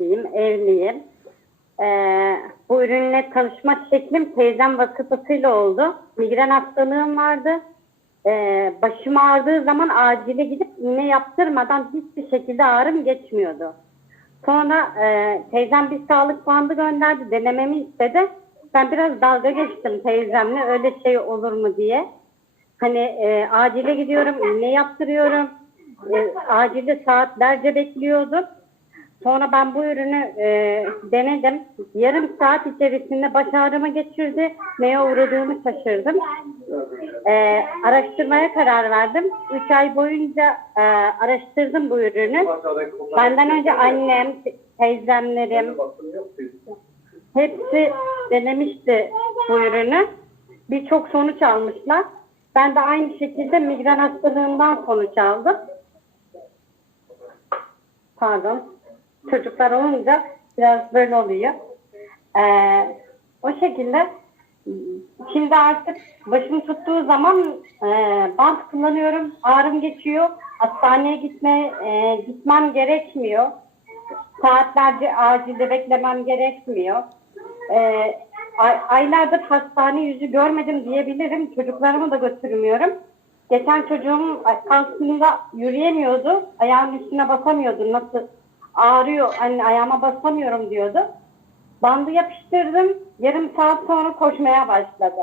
emeklisiyim, evliyim. Ee, bu ürünle tanışma şeklim teyzem vasıtasıyla oldu. Migren hastalığım vardı. Ee, başım ağrıdığı zaman acile gidip iğne yaptırmadan hiçbir şekilde ağrım geçmiyordu. Sonra e, teyzem bir sağlık bandı gönderdi. Denememi istedi. Ben biraz dalga geçtim teyzemle öyle şey olur mu diye. Hani e, acile gidiyorum, iğne yaptırıyorum. E, acilde saatlerce bekliyordum. Sonra ben bu ürünü e, denedim. Yarım saat içerisinde baş ağrımı geçirdi. Neye uğradığımı şaşırdım. E, araştırmaya karar verdim. Üç ay boyunca e, araştırdım bu ürünü. Benden önce annem, teyzemlerim, hepsi denemişti bu ürünü. Birçok sonuç almışlar. Ben de aynı şekilde migren hastalığından sonuç aldım. Pardon. Çocuklar olunca biraz böyle oluyor. Ee, o şekilde şimdi artık başım tuttuğu zaman e, bant kullanıyorum. Ağrım geçiyor. Hastaneye gitme e, gitmem gerekmiyor. Saatlerce acilde beklemem gerekmiyor. Ay- aylardır hastane yüzü görmedim diyebilirim. Çocuklarımı da götürmüyorum. Geçen çocuğum aslında yürüyemiyordu. Ayağının üstüne basamıyordu. Nasıl ağrıyor anne ayağıma basamıyorum diyordu. Bandı yapıştırdım. Yarım saat sonra koşmaya başladı.